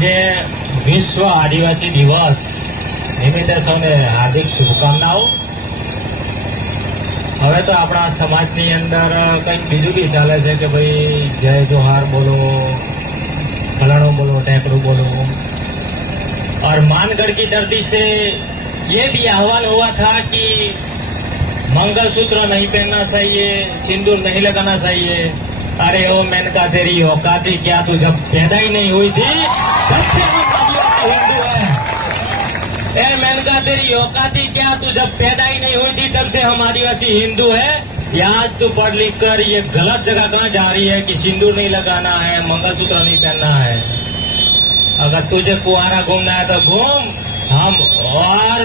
આજે વિશ્વ આદિવાસી દિવસ નિમિત્તે સૌને હાર્દિક શુભકામનાઓ। હવે તો આપણા સમાજની અંદર કંઈક બીજું બી ચાલે છે કે ભાઈ જય જોહાર बोलो, फलाणों बोलो, टैकड़ू बोलो। और मानगढ़ की धरती से ये भी आह्वान हुआ था कि मंगलसूत्र नहीं पहनना चाहिए, सिंदूर नहीं लगाना चाहिए। अरे ओ मेनका तेरी औकात ही क्या, तू जब पैदा ही नहीं हुई थी तब से हम आदिवासी हिंदू है। ए मेनका तेरी औकात ही क्या, तू जब पैदा ही नहीं हुई थी तब से हम आदिवासी हिंदू है। याद तू पढ़ लिख कर ये गलत जगह कहाँ जा रही है कि सिंदूर नहीं लगाना है, मंगलसूत्र नहीं पहनना है। अगर तुझे कुआरा घूमना है तो घूम। हम और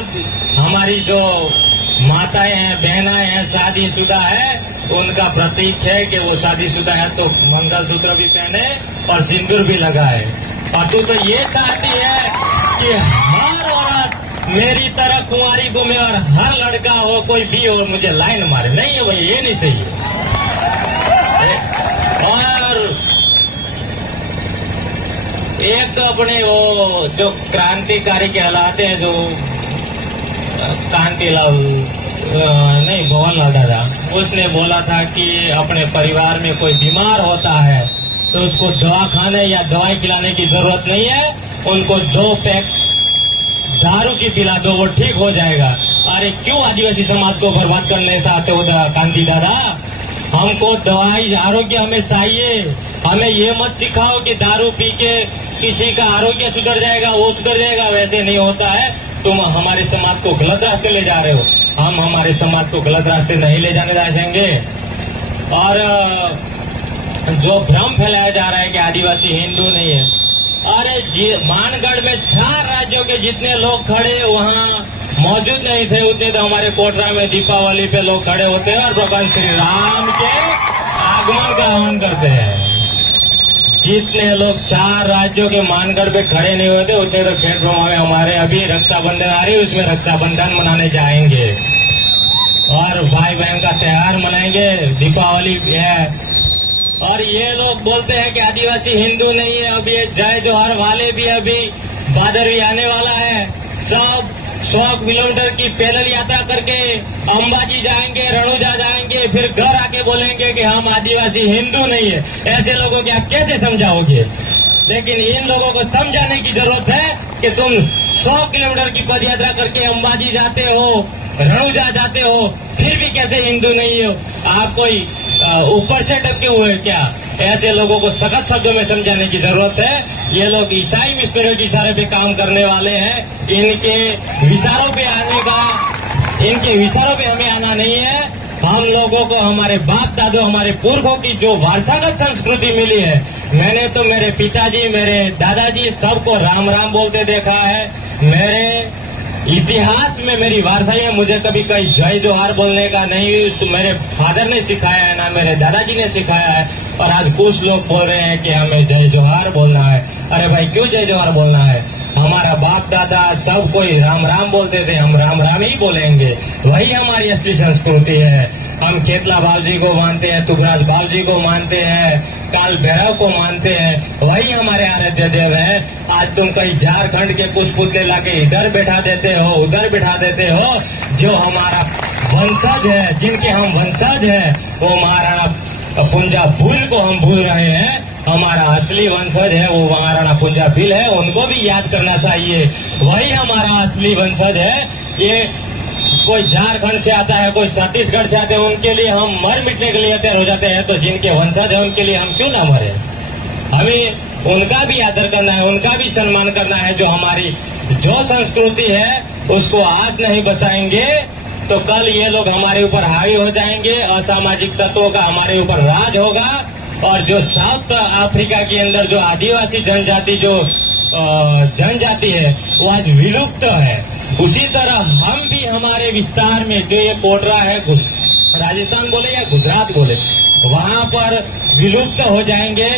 हमारी जो माताएं हैं, बहनाएं हैं, शादीशुदा है, तो उनका प्रतीक है कि वो शादीशुदा है तो मंगलसूत्र भी पहने और सिंदूर भी लगाए। और तू तो ये चाहती है कि हर औरत मेरी तरह कुंवारी घूमे और हर लड़का हो कोई भी हो मुझे लाइन मारे। नहीं है भाई, ये नहीं सही है। और एक अपने वो जो क्रांतिकारी कहलाते हैं, जो कांतिलाल नहीं भवनलाल दादा, उसने बोला था कि अपने परिवार में कोई बीमार होता है तो उसको दवाखाने या दवाई खिलाने की जरूरत नहीं है, उनको 2 पैक दारू की पिला दो, वो ठीक हो जाएगा। अरे क्यों आदिवासी समाज को बर्बाद करने चाहते हो कांति दादा? हमको दवाई आरोग्य हमें चाहिए। हमें ये मत सिखाओ कि दारू पी के किसी का आरोग्य सुधर जाएगा, वो सुधर जाएगा। वैसे नहीं होता है। तुम हमारे समाज को गलत रास्ते ले जा रहे हो। हम हमारे समाज को गलत रास्ते नहीं ले जाने देंगे। और जो भ्रम फैलाया जा रहा है कि आदिवासी हिंदू नहीं है, अरे मानगढ़ में 4 राज्यों के जितने लोग खड़े वहाँ मौजूद नहीं थे, उतने तो हमारे कोटरा में दीपावली पे लोग खड़े होते हैं और भगवान श्री राम के आगमन का आह्वान करते हैं। जितने लोग 4 राज्यों के मानगढ़ पे खड़े नहीं हुए थे, उतने तो खेत में हमारे अभी रक्षाबंधन आ रही है, उसमें रक्षाबंधन मनाने जाएंगे और भाई बहन का त्योहार मनाएंगे, दीपावली है। और ये लोग बोलते हैं कि आदिवासी हिंदू नहीं है। अभी जय जोहर वाले भी अभी भादरवी आने वाला है, 100 किलोमीटर की पैदल यात्रा करके अंबाजी जाएंगे, रणुजा जाएंगे, फिर घर आके बोलेंगे कि हम आदिवासी हिंदू नहीं है। ऐसे लोगों को आप कैसे समझाओगे? लेकिन इन लोगों को समझाने की जरूरत है कि तुम 100 किलोमीटर की पद यात्रा करके अंबाजी जाते हो, रणुजा जाते हो, फिर भी कैसे हिंदू नहीं हो? आप कोई ऊपर से टपके हुए क्या? ऐसे लोगों को सख्त शब्दों में समझाने की जरूरत है। ये लोग ईसाई मिशनरियों के इशारे पे काम करने वाले हैं। इनके विचारों पे हमें आना नहीं है। हम लोगों को हमारे बाप दादों, हमारे पुरखों की जो वारसागत संस्कृति मिली है, मैंने तो मेरे पिताजी, मेरे दादाजी सबको राम राम बोलते देखा है। मेरे इतिहास में मेरी वारसाई में मुझे कभी कहीं जय जोहार बोलने का नहीं, तो मेरे फादर ने सिखाया है ना मेरे दादाजी ने सिखाया है। और आज कुछ लोग बोल रहे हैं कि हमें जय जोहार बोलना है। अरे भाई क्यों जय जोहार बोलना है? हमारा बाप दादा सब कोई राम राम बोलते थे, हम राम राम ही बोलेंगे। वही हमारी असली संस्कृति है। हम खेतला बाबूजी को मानते हैं, तुगराज बाबूजी को मानते हैं, काल भैरव को मानते हैं, वही हमारे आराध्य देव है। आज तुम कहीं झारखंड के कुछ पुतले लाके इधर बैठा देते हो, उधर बैठा देते हो। जो हमारा वंशज है, जिनके हम वंशज है, वो महाराणा पुंजा भूल को हम भूल रहे हैं। हमारा असली वंशज है वो महाराणा पुंजा भील है, उनको भी याद करना चाहिए। वही हमारा असली वंशज है। ये कोई झारखंड से आता है, कोई छत्तीसगढ़ से आते हैं, उनके लिए हम मर मिटने के लिए तैयार हो जाते हैं। तो जिनके वंशज है उनके लिए हम क्यों ना मरे? हमें उनका भी आदर करना है, उनका भी सम्मान करना है। जो हमारी जो संस्कृति है उसको आज नहीं बचाएंगे तो कल ये लोग हमारे ऊपर हावी हो जाएंगे। असामाजिक तत्वों का हमारे ऊपर राज होगा। और जो साउथ अफ्रीका के अंदर जो आदिवासी जनजाति है वो आज विलुप्त है। उसी तरह हम भी हमारे विस्तार में जो ये कोटरा है, राजस्थान बोले या गुजरात बोले, वहाँ पर विलुप्त हो जाएंगे।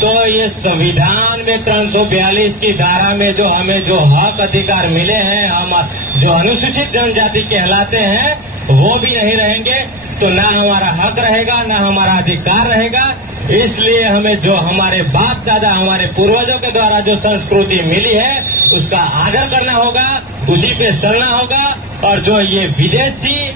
तो ये संविधान में 342 की धारा में जो हमें जो हक अधिकार मिले हैं, हम जो अनुसूचित जनजाति कहलाते हैं, वो भी नहीं रहेंगे। तो ना हमारा हक रहेगा, ना हमारा अधिकार रहेगा। इसलिए हमें जो हमारे बाप दादा हमारे पूर्वजों के द्वारा जो संस्कृति मिली है उसका आदर करना होगा, उसी पे चलना होगा। और जो ये विदेशी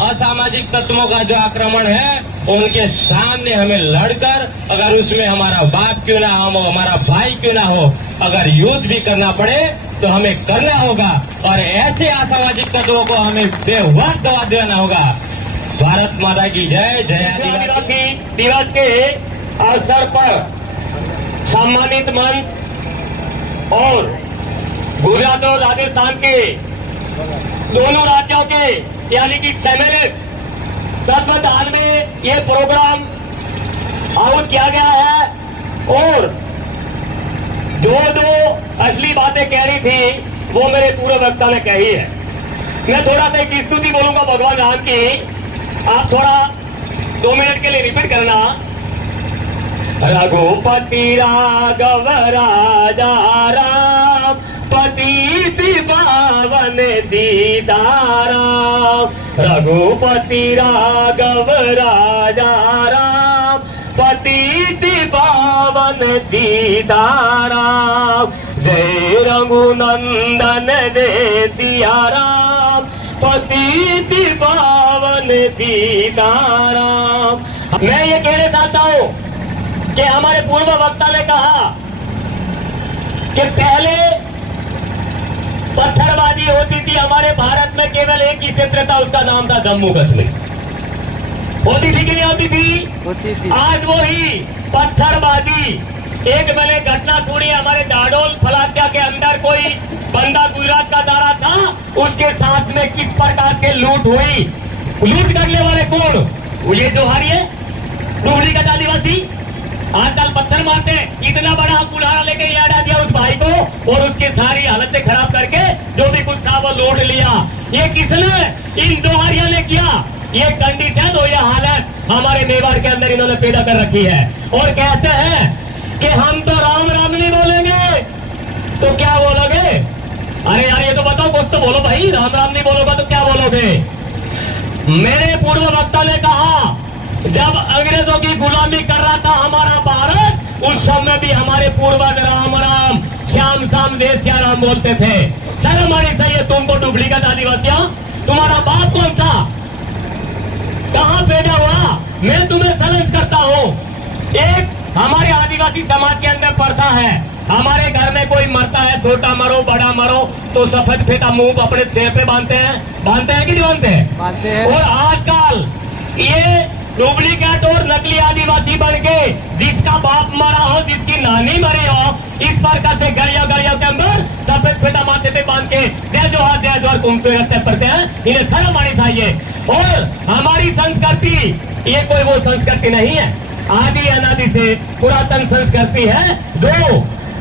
असामाजिक तत्वों का जो आक्रमण है उनके सामने हमें लड़कर, अगर उसमें हमारा बाप क्यों ना हो, हमारा भाई क्यों ना हो, अगर युद्ध भी करना पड़े तो हमें करना होगा। और ऐसे असामाजिक तत्वों को हमें बेवक्त दबा देना होगा। भारत माता की जय। जय आदिवासी दिवस के अवसर पर सम्मानित मंच और गुजरात और राजस्थान के दोनों राज्यों के यानी कि सम्मिलित तत्वावधान में ये प्रोग्राम आउट किया गया है। और जो असली बातें कह रही थी वो मेरे पूर्व वक्ता ने कही है। मैं थोड़ा सा एक स्तुति बोलूंगा भगवान राम की, आप थोड़ा 2 मिनट के लिए रिपीट करना। रघुपति राघव राजा राम, पतिति पावन सीताराम। रघुपति राघव राजा राम, पतिति पावन सीताराम। जय रघुनंदन जय सिया राम, पतिति पावन सीताराम। मैं ये कहना चाहता हूं कि हमारे पूर्व वक्ता ने कहा कि पहले पत्थरबाजी होती थी हमारे भारत में, केवल एक ही क्षेत्र था, उसका नाम था जम्मू कश्मीर। होती थी कि नहीं होती थी? होती थी। आज वो ही पत्थरबाजी। एक मैंने घटना सुनी, हमारे जाडोल फलासिया के अंदर कोई बंदा गुजरात का दारा था, उसके साथ में किस प्रकार के लूट हुई। लूट करने वाले कौन? ये जोहारी है, डुप्लीकेट आदिवासी। आजकल पत्थर मारते, इतना बड़ा कुल्हाड़ा लेके याद आ दिया उस भाई को और उसकी सारी हालतें खराब करके जो भी कुछ था वो लूट लिया। ये किसने? इन जोहारियों ने किया। ये कंडीशन और ये हालत हमारे मेवाड़ के अंदर इन्होंने पैदा कर रखी है। और कहते हैं कि हम तो राम राम नहीं बोलेंगे, तो क्या बोलोगे? अरे यार ये तो बताओ, कुछ तो बोलो भाई। राम राम नहीं बोलोगे तो क्या बोलोगे? मेरे पूर्व वक्ता ने कहा जब अंग्रेजों की गुलामी कर रहा था हमारा भारत, उस समय भी हमारे पूर्वज राम राम श्याम श्याम जय सिया राम बोलते थे। शर्म आनी चाहिए तुमको डुप्लीकेट आदिवासियों। तुम्हारा बाप कौन था? कहां पैदा हुआ? मैं तुम्हें चैलेंज करता हूं। एक हमारे आदिवासी समाज के अंदर प्रथा है, हमारे घर में कोई मरता है, छोटा मरो बड़ा मरो तो सफेद फेटा मुंह अपने सिर पे बांधते हैं कि नहीं बांधते? बांधते हैं। और आजकल ये डुप्लीकेट और नकली आदिवासी बन के जिसका बाप मरा हो, जिसकी नानी मरी हो, इस प्रकार से गलियों के अंदर सफेद फेटा माथे पे बांध के जय जोहार घूमते रहते पड़ते हैं। इन्हें शर्म आनी चाहिए। और हमारी संस्कृति ये कोई वो संस्कृति नहीं है, आदि अनादि से पुरातन संस्कृति है जो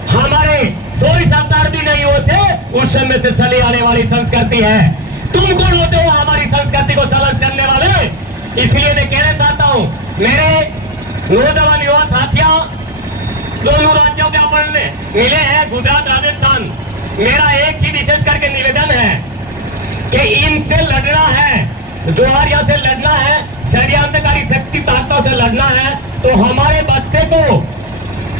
हमारे 100 शताब्दी नहीं होते उस समय से चली आने वाली संस्कृति है। तुम कौन होते हो हमारी संस्कृति को चैलेंज करने वाले? इसलिए मैं कहना चाहता हूं मेरे नौजवान युवा साथियों, दोनों राज्यों के अपन मिले हैं, गुजरात राजस्थान। मेरा एक ही विशेष करके निवेदन है कि इनसे लड़ना है, जोहारियों से लड़ना है, षड्यंत्रकारी शक्ति ताकतों से लड़ना है, तो हमारे बच्चे को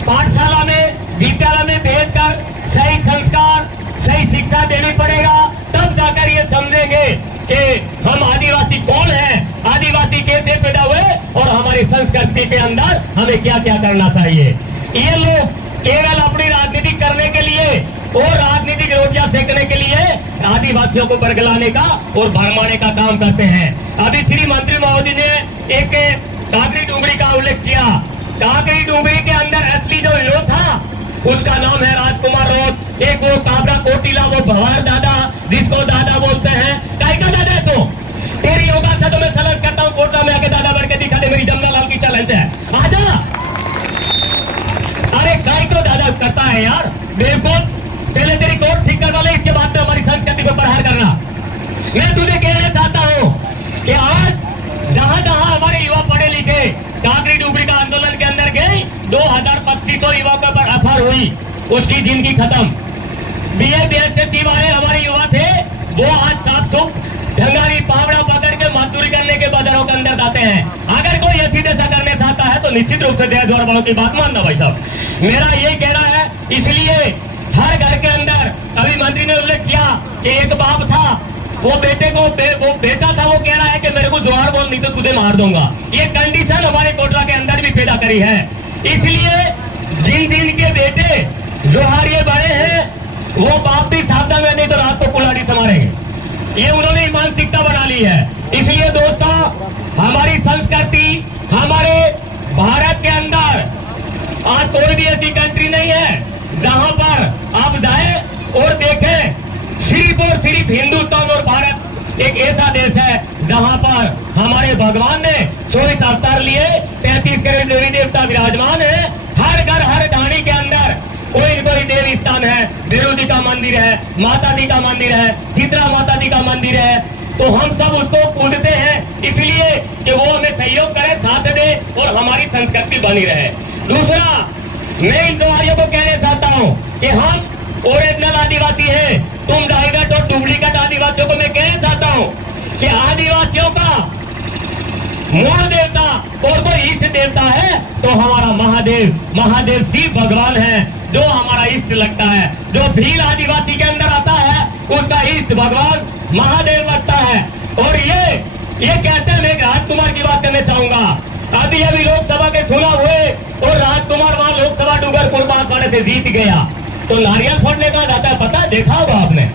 पाठशाला में विद्यालय में भेजकर सही संस्कार सही शिक्षा देनी पड़ेगा। तब जाकर ये समझेंगे कि हम आदिवासी कौन है, आदिवासी कैसे पैदा हुए और हमारी संस्कृति के अंदर हमें क्या क्या करना चाहिए। ये लोग केवल अपनी राजनीति करने के लिए और राजनीतिक रोटियां सेकने के लिए आदिवासियों को बरगलाने का और भरमाने का काम करते हैं। अभी श्री मंत्री महोदय ने एक काकरी डूंगरी का उल्लेख किया। काकरी डूंगरी के अंदर असली जो हीरो था उसका नाम है राजकुमार रोड। एक वो काबरा कोटिला, वो भवार दादा जिसको दादा बोलते हैं। काय का दादा है तो तेरी योगा था तो मैं चैलेंज करता हूँ, कोटला में आके दादा बढ़ के दिखा दे, मेरी जमना लाल की चैलेंज है, आजा। अरे काय को दादा करता है यार, बिल्कुल। पहले तेरी कोट ठीक करवा ले, इसके बाद में हमारी संस्कृति पर प्रहार करना। मैं तुझे कहना चाहता हूँ कि आज जहां जहां हमारे युवा पढ़े लिखे काकरी डूबरी का आंदोलन के अंदर गए, 2500 युवाओं के ऊपर अफर हुई, उसकी जिंदगी खत्म। बीए बीएससी वाले हमारे युवा थे, वो आज 700 ढंगारी पावड़ा पकड़ के मजदूरी करने के बाजारों के अंदर जाते हैं। अगर कोई ऐसी दशा करने चाहता है तो निश्चित रूप से देश वालों की बात मानना भाई साहब। मेरा यही कहना है, इसलिए हर घर के अंदर, अभी मंत्री ने उल्लेख किया कि एक बाप था, वो बेटे को वो बेटा था, वो कह रहा है कि मेरे को जोहार बोल नहीं तो तुझे मार दूंगा। ये कंडीशन हमारे कोटला के अंदर भी पैदा करी है। इसलिए जिन के बेटे जोहारिये बड़े हैं वो बाप भी सावधान में, नहीं तो रात को कुल्हाड़ी संभालेंगे। ये उन्होंने मानसिकता बना ली है। इसलिए दोस्तों, हमारी संस्कृति, हमारे भारत के अंदर आज कोई भी ऐसी कंट्री नहीं है जहां पर आप जाए और देखें, सिर्फ और सिर्फ हिंदुस्तान और भारत एक ऐसा देश है जहां पर हमारे भगवान ने 24 अवतार लिए, 33 करोड़ देवी देवता विराजमान है। हर घर हर ढाणी के अंदर कोई कोई देव स्थान है, भैरव जी का मंदिर है, माता दी का मंदिर है, शीतला माता दी का मंदिर है। तो हम सब उसको पूजते हैं इसलिए कि वो हमें सहयोग करे, साथ दे और हमारी संस्कृति बनी रहे। दूसरा, मैं इन जोहारियों को कहने चाहता हूँ कि हम ओरिजिनल आदिवासी हैं, तुम डाइवर्ट और डुप्लीकेट आदिवासियों को मैं कहना चाहता हूँ कि आदिवासियों का मूल देवता और कोई इष्ट देवता है तो हमारा महादेव शिव भगवान है, जो हमारा इष्ट लगता है। जो भील आदिवासी के अंदर आता है उसका इष्ट भगवान महादेव लगता है। और ये कहते हैं, मैं राजकुमार की बात करना चाहूंगा। अभी लोकसभा के चुनाव हुए और राजकुमार वहां लोकसभा डूंगरपुर बांसवाड़े से जीत गया, तो नारियल फोड़ने कहाँ जाता है पता है? देखा होगा आपने,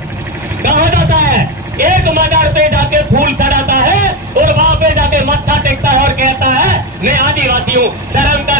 कहाँ जाता है? एक मजार पे जाके फूल चढ़ाता है और वहां पे जाके मत्था टेकता है और कहता है मैं आदिवासी हूँ। शर्म कर